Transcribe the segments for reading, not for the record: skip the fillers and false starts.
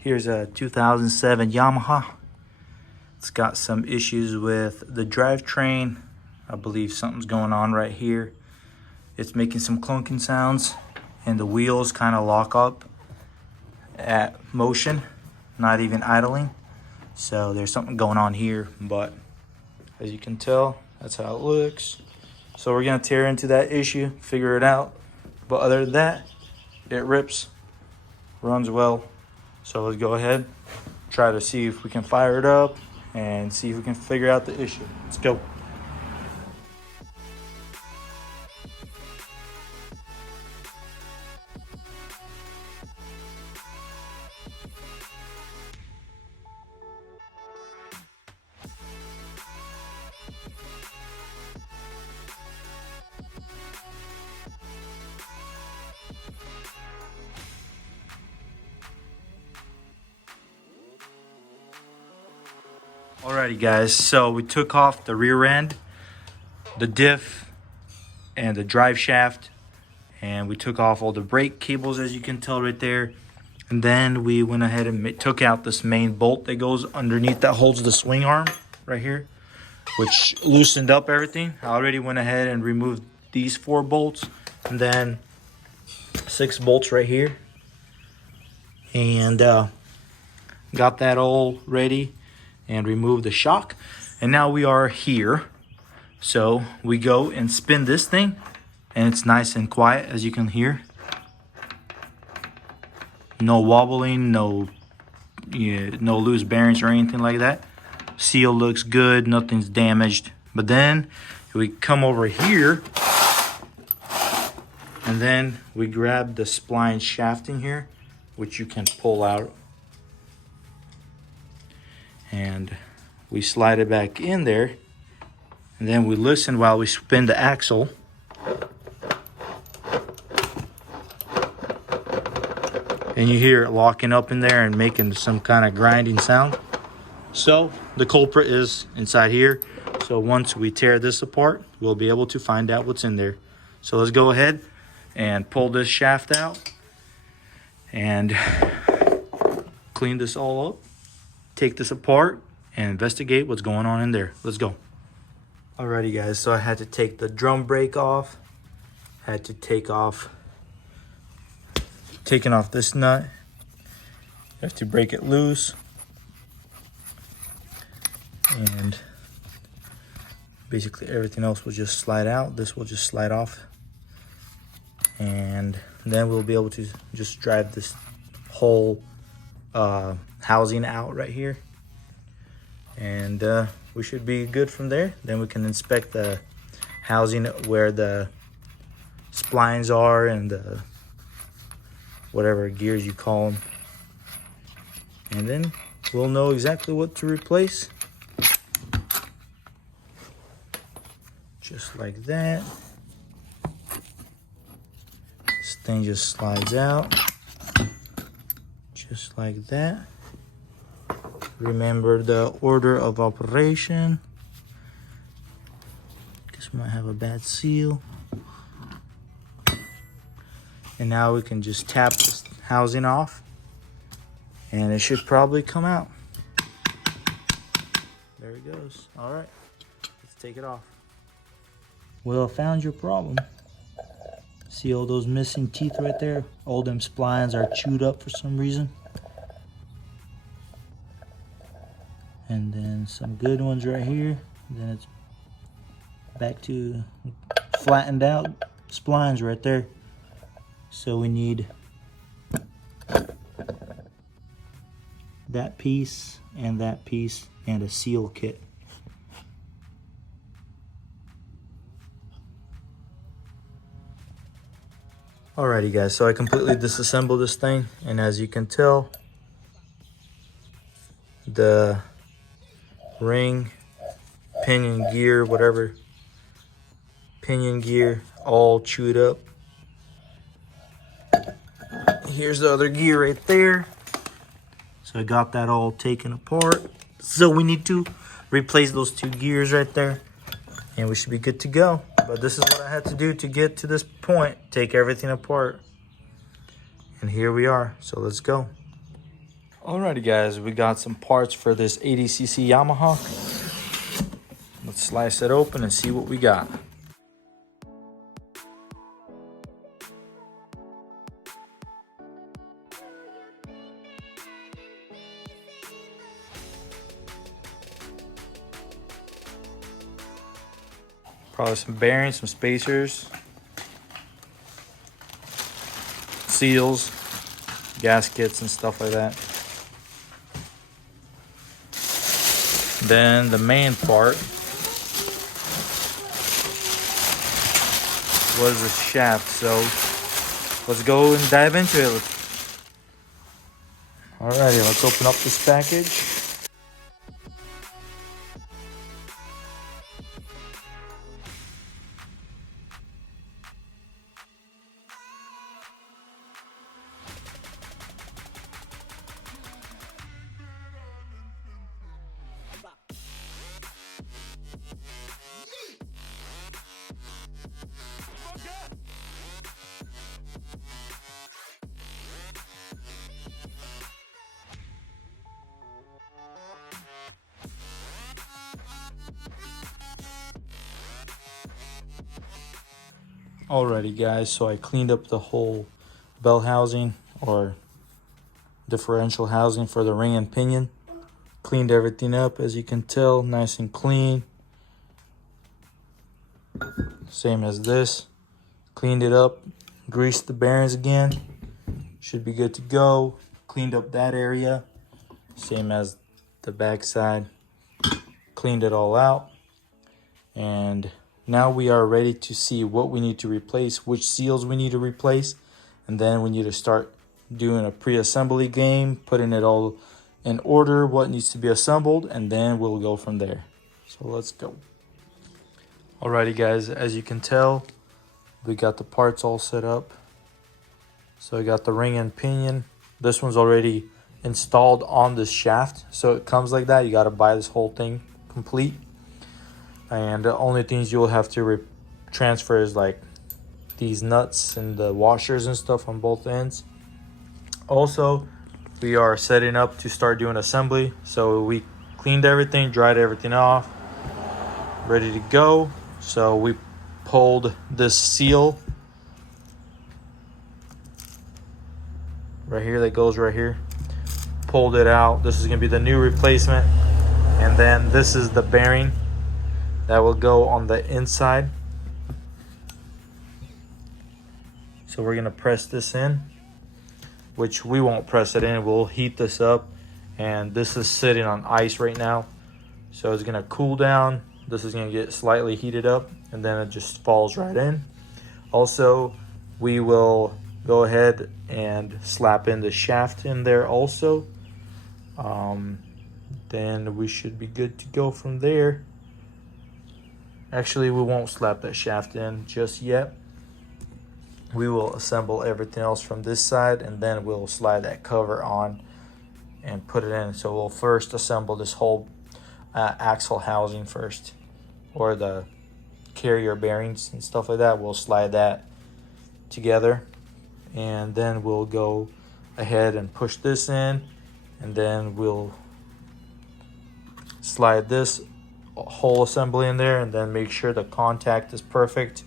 Here's a 2007 Yamaha. It's got some issues with the drivetrain. I believe something's going on right here. It's making some clunking sounds and the wheels kind of lock up at motion, not even idling. So there's something going on here, but as you can tell, that's how it looks. So we're gonna tear into that issue, figure it out. But other than that, it rips, runs well. So let's go ahead, try to see if we can fire it up and see if we can figure out the issue. Let's go. Alrighty guys, so we took off the rear end, the diff, and the drive shaft, and we took off all the brake cables, as you can tell right there. And then we went ahead and took out this main bolt that goes underneath that holds the swing arm right here, which loosened up everything. I already went ahead and removed these 4 bolts and then 6 bolts right here, and got that all ready and remove the shock. And now we are here. So we go and spin this thing, and it's nice and quiet, as you can hear. No wobbling, no loose bearings or anything like that. Seal looks good, nothing's damaged. But then we come over here, and then we grab the spline shafting here, which you can pull out, and we slide it back in there, and then we listen while we spin the axle. And you hear it locking up in there and making some kind of grinding sound. So the culprit is inside here. So once we tear this apart, we'll be able to find out what's in there. So let's go ahead and pull this shaft out and clean this all up, take this apart, and investigate what's going on in there. Let's go. Alrighty guys, so I had to take the drum brake off, had to taking off this nut. You have to break it loose, and basically everything else will just slide out. This will just slide off, and then we'll be able to just drive this whole housing out right here, and we should be good from there. Then we can inspect the housing where the splines are and the whatever gears you call them, and then we'll know exactly what to replace. Just like that. This thing just slides out just like that. Remember the order of operation. Guess we might have a bad seal. And now we can just tap this housing off, and it should probably come out. There it goes. All right, let's take it off. Well, I found your problem. See all those missing teeth right there? All them splines are chewed up for some reason. And then some good ones right here. Then it's back to flattened out splines right there. So we need that piece and a seal kit. Alrighty guys, so I completely disassembled this thing, and as you can tell, the ring, pinion gear, whatever, pinion gear, all chewed up. Here's the other gear right there. So I got that all taken apart. So we need to replace those 2 gears right there, and we should be good to go. But this is what I had to do to get to this point, take everything apart. And here we are, so let's go. Alrighty guys, we got some parts for this 80cc Yamaha. Let's slice it open and see what we got. Probably some bearings, some spacers, seals, gaskets and stuff like that. Then the main part was the shaft. So let's go and dive into it. Alrighty, let's open up this package. Alrighty guys, so I cleaned up the whole bell housing or differential housing for the ring and pinion. Cleaned everything up, as you can tell, nice and clean. Same as this. Cleaned it up, greased the bearings again. Should be good to go. Cleaned up that area, same as the back side. Cleaned it all out. And now we are ready to see what we need to replace, which seals we need to replace, and then we need to start doing a pre-assembly game, putting it all in order, what needs to be assembled, and then we'll go from there. So let's go. Alrighty guys, as you can tell, we got the parts all set up. So I got the ring and pinion. This one's already installed on this shaft, so it comes like that. You got to buy this whole thing complete. And the only things you'll have to transfer is like these nuts and the washers and stuff on both ends. Also, we are setting up to start doing assembly. So we cleaned everything, dried everything off, ready to go. So we pulled this seal right here that goes right here. Pulled it out. This is going to be the new replacement. And then this is the bearing that will go on the inside. So we're gonna press this in, which we won't press it in. We'll heat this up, and this is sitting on ice right now. So it's gonna cool down. This is gonna get slightly heated up, and then it just falls right in. Also, we will go ahead and slap in the shaft in there also. Then we should be good to go from there. Actually, we won't slap that shaft in just yet. We will assemble everything else from this side, and then we'll slide that cover on and put it in. So we'll first assemble this whole axle housing first, or the carrier bearings and stuff like that. We'll slide that together, and then we'll go ahead and push this in, and then we'll slide this whole assembly in there, and then make sure the contact is perfect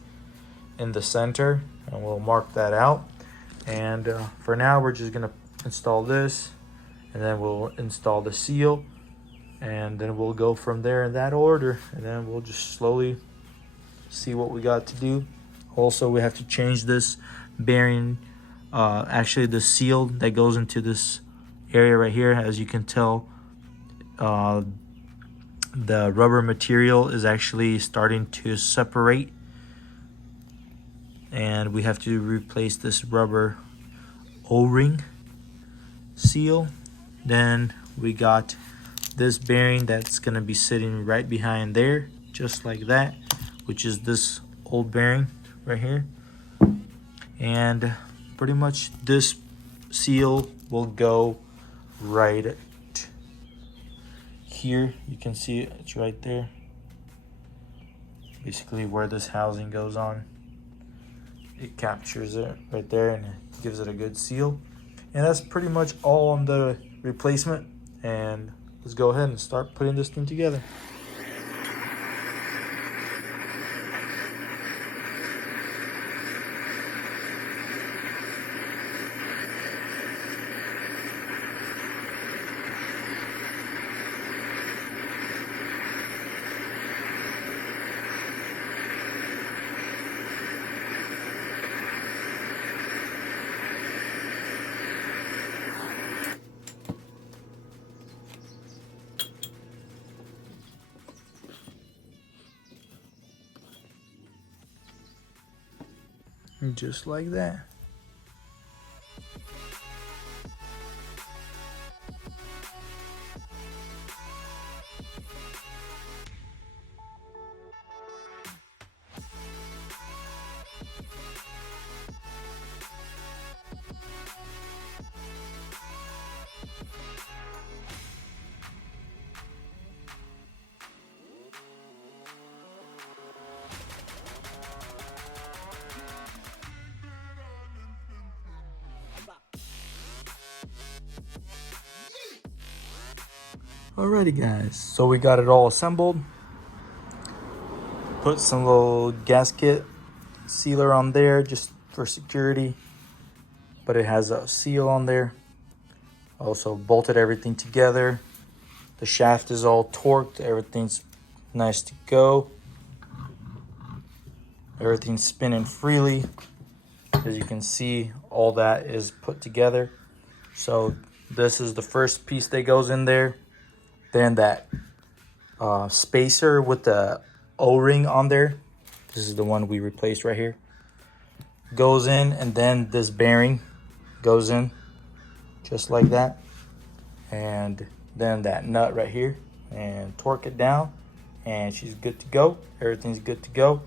in the center, and we'll mark that out. And for now, we're just gonna install this, and then we'll install the seal, and then we'll go from there in that order, and then we'll just slowly see what we got to do. Also, we have to change this bearing, actually the seal that goes into this area right here. As you can tell, the rubber material is actually starting to separate, and we have to replace this rubber O-ring seal. Then we got this bearing that's going to be sitting right behind there, just like that, which is this old bearing right here. And pretty much this seal will go right here. You can see it, it's right there, basically where this housing goes on. It captures it right there and it gives it a good seal. And that's pretty much all on the replacement, and let's go ahead and start putting this thing together. Just like that. Alrighty guys, so we got it all assembled. Put some little gasket sealer on there just for security, but it has a seal on there. Also bolted everything together. The shaft is all torqued, everything's nice to go. Everything's spinning freely. As you can see, all that is put together. So this is the first piece that goes in there. Then that spacer with the O-ring on there, this is the one we replaced right here, goes in, and then this bearing goes in just like that, and then that nut right here, and torque it down, and she's good to go. Everything's good to go,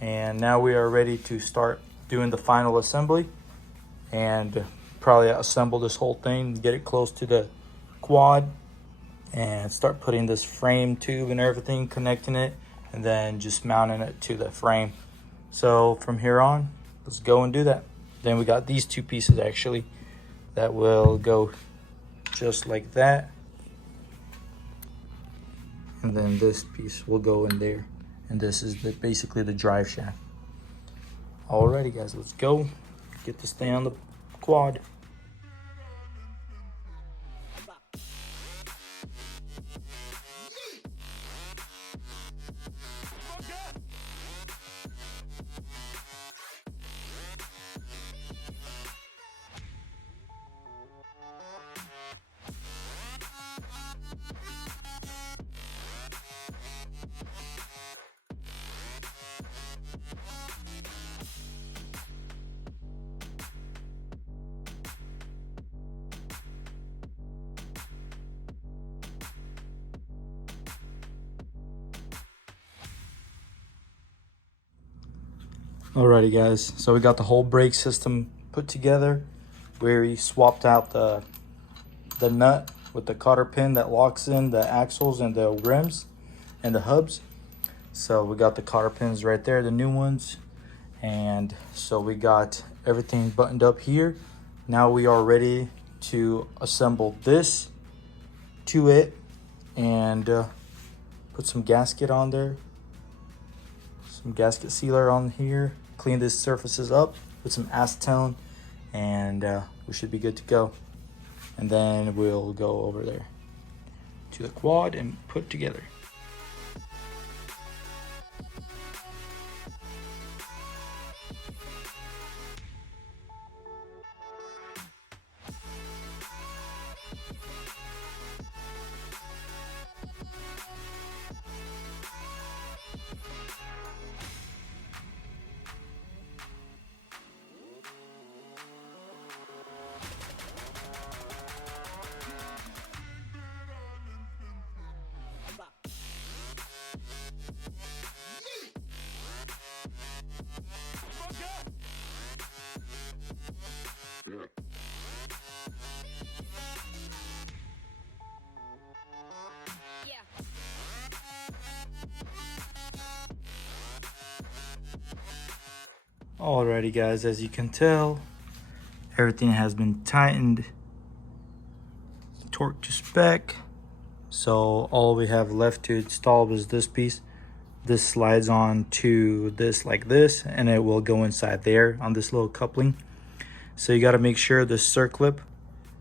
and now we are ready to start doing the final assembly and probably assemble this whole thing, get it close to the quad, and start putting this frame tube and everything, connecting it, and then just mounting it to the frame. So from here on, let's go and do that. Then we got these two pieces actually that will go just like that, and then this piece will go in there, and this is basically the drive shaft. Alrighty guys, let's go get this thing on the quad. Alrighty guys, so we got the whole brake system put together. We swapped out the nut with the cotter pin that locks in the axles and the rims and the hubs. So we got the cotter pins right there, the new ones. And so we got everything buttoned up here. Now we are ready to assemble this to it and put some gasket on there, some gasket sealer on here, clean these surfaces up with some acetone, and we should be good to go. And then we'll go over there to the quad and put together. Alrighty guys, as you can tell, everything has been tightened torque to spec. So all we have left to install is this piece. This slides on to this like this, and it will go inside there on this little coupling. So you got to make sure the circlip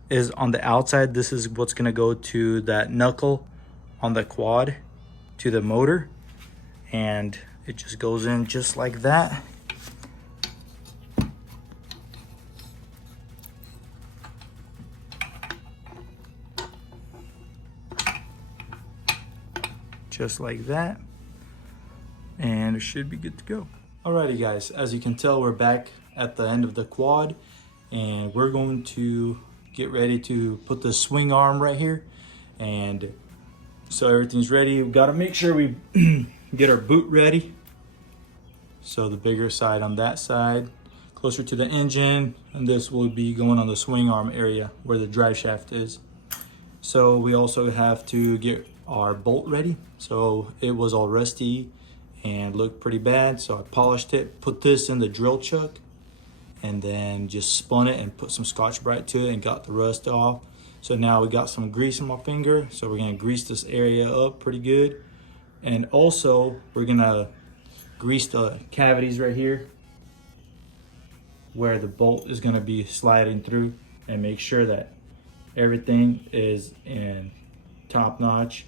is on the outside. This is what's going to go to that knuckle on the quad to the motor, and it just goes in just like that. Just like that, and it should be good to go. Alrighty guys, as you can tell, we're back at the end of the quad, and we're going to get ready to put the swing arm right here. And so everything's ready. We've got to make sure we get our boot ready. So the bigger side on that side, closer to the engine, and this will be going on the swing arm area where the drive shaft is. So we also have to get our bolt ready. So it was all rusty and looked pretty bad, so I polished it, put this in the drill chuck, and then just spun it and put some Scotch-Brite to it and got the rust off. So now we got some grease on my finger, so we're gonna grease this area up pretty good. And also we're gonna grease the cavities right here where the bolt is gonna be sliding through, and make sure that everything is in top-notch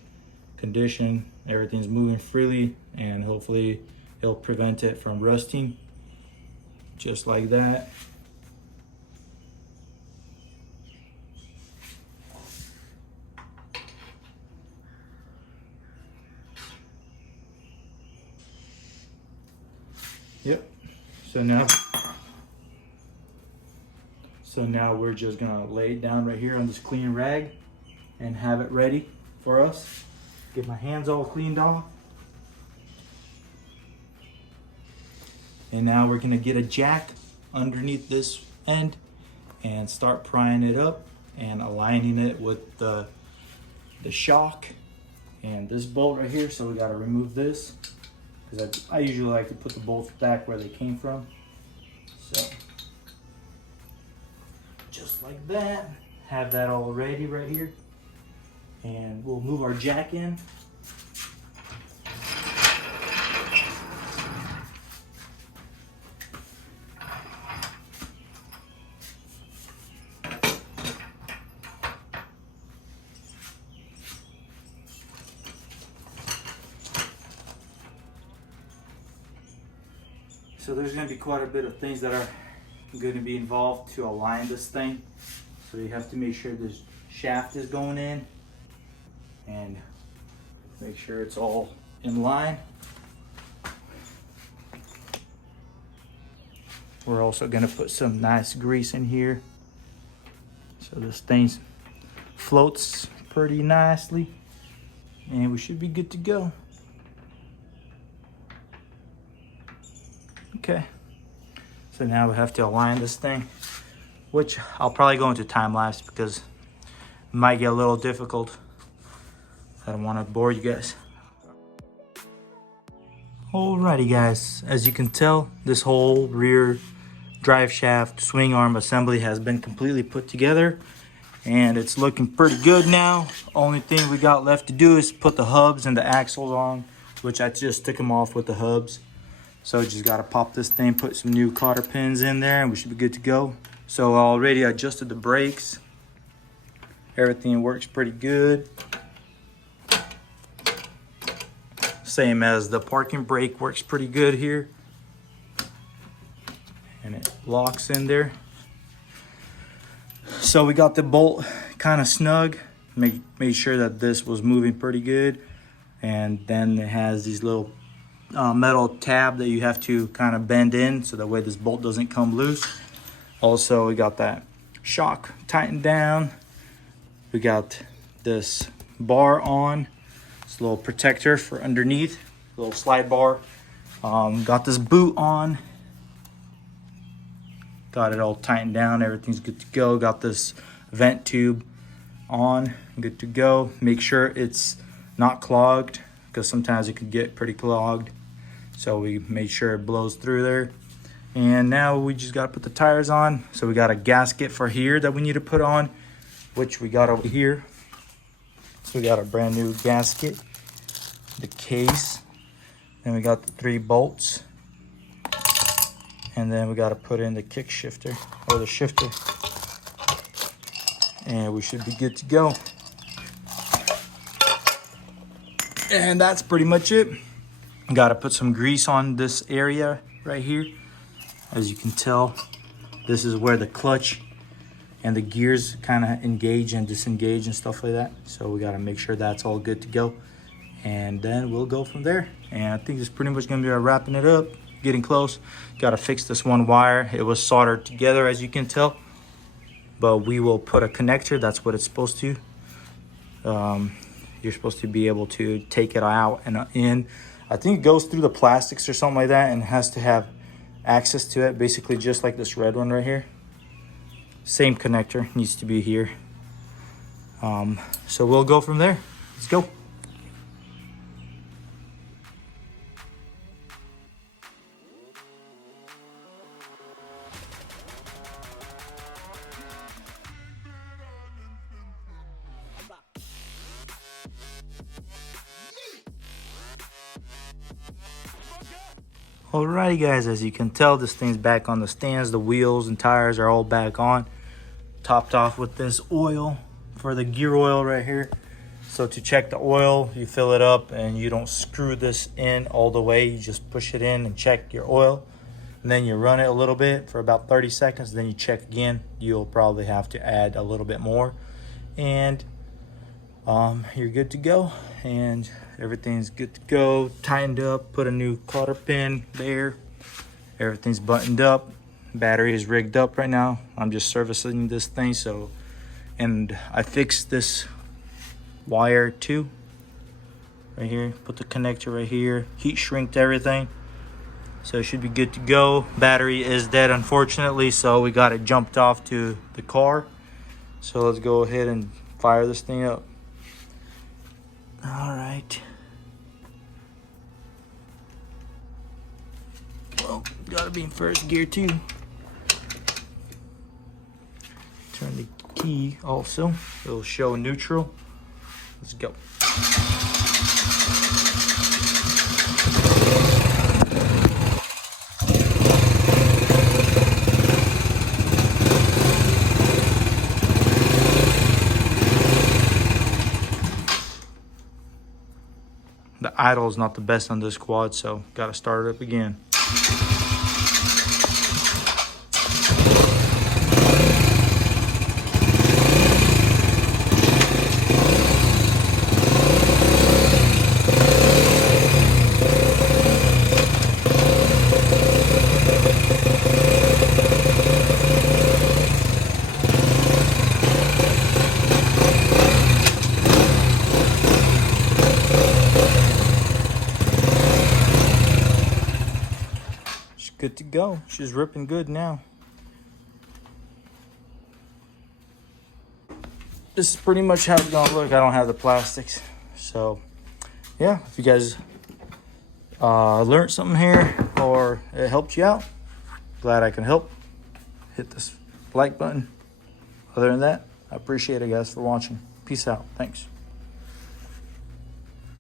condition, everything's moving freely, and hopefully it'll prevent it from rusting, just like that. Yep. So now we're just gonna lay it down right here on this clean rag and have it ready for us. Get my hands all cleaned off. And now we're gonna get a jack underneath this end and start prying it up and aligning it with the shock and this bolt right here. So we gotta remove this, because I usually like to put the bolts back where they came from. So just like that, have that all ready right here. And we'll move our jack in. So there's going to be quite a bit of things that are going to be involved to align this thing. So you have to make sure this shaft is going in and make sure it's all in line. We're also going to put some nice grease in here so this thing floats pretty nicely, and we should be good to go. Okay, so now we have to align this thing, which I'll probably go into time lapse because it might get a little difficult. I don't want to bore you guys. Alrighty guys, as you can tell, this whole rear drive shaft swing arm assembly has been completely put together, and it's looking pretty good now. Only thing we got left to do is put the hubs and the axles on, which I just took them off with the hubs. So just got to pop this thing, put some new cotter pins in there, and we should be good to go. So I already adjusted the brakes. Everything works pretty good. Same as the parking brake works pretty good here. And it locks in there. So we got the bolt kind of snug. Made sure that this was moving pretty good. And then it has these little metal tab that you have to kind of bend in so that way this bolt doesn't come loose. Also, we got that shock tightened down. We got this bar on. This little protector for underneath, little slide bar. Got this boot on. Got it all tightened down. Everything's good to go. Got this vent tube on, good to go. Make sure it's not clogged, because sometimes it can get pretty clogged. So we made sure it blows through there. And now we just got to put the tires on. So we got a gasket for here that we need to put on, which we got over here. We got a brand new gasket, the case, then we got the 3 bolts, and then we got to put in the kick shifter or the shifter, and we should be good to go. And that's pretty much it. Got to put some grease on this area right here. As you can tell, this is where the clutch and the gears kind of engage and disengage and stuff like that. So we got to make sure that's all good to go, and then we'll go from there. And I think it's pretty much gonna be wrapping it up, getting close. Got to fix this one wire. It was soldered together, as you can tell, but we will put a connector. That's what it's supposed to. You're supposed to be able to take it out and in. I think it goes through the plastics or something like that and has to have access to it, basically just like this red one right here. Same connector needs to be here. So we'll go from there. Let's go. Alrighty guys, as you can tell, this thing's back on the stands. The wheels and tires are all back on. Topped off with this oil for the gear oil right here. So to check the oil, you fill it up and you don't screw this in all the way. You just push it in and check your oil. And then you run it a little bit for about 30 seconds. Then you check again. You'll probably have to add a little bit more. And you're good to go. And everything's good to go, tightened up, put a new cotter pin there. Everything's buttoned up. Battery is rigged up right now. I'm just servicing this thing. And I fixed this wire too, right here. Put the connector right here, heat shrinked everything. So it should be good to go. Battery is dead, unfortunately, so we got it jumped off to the car. So let's go ahead and fire this thing up. All right. Well, gotta be in first gear too. Turn the key also. It'll show neutral. Let's go. The idle is not the best on this quad, so gotta start it up again. Good to go. She's ripping good now. This is pretty much how it's gonna look. I don't have the plastics, so yeah, if you guys learned something here or it helped you out, glad I can help. Hit this like button. Other than that, I appreciate it guys for watching. Peace out. Thanks.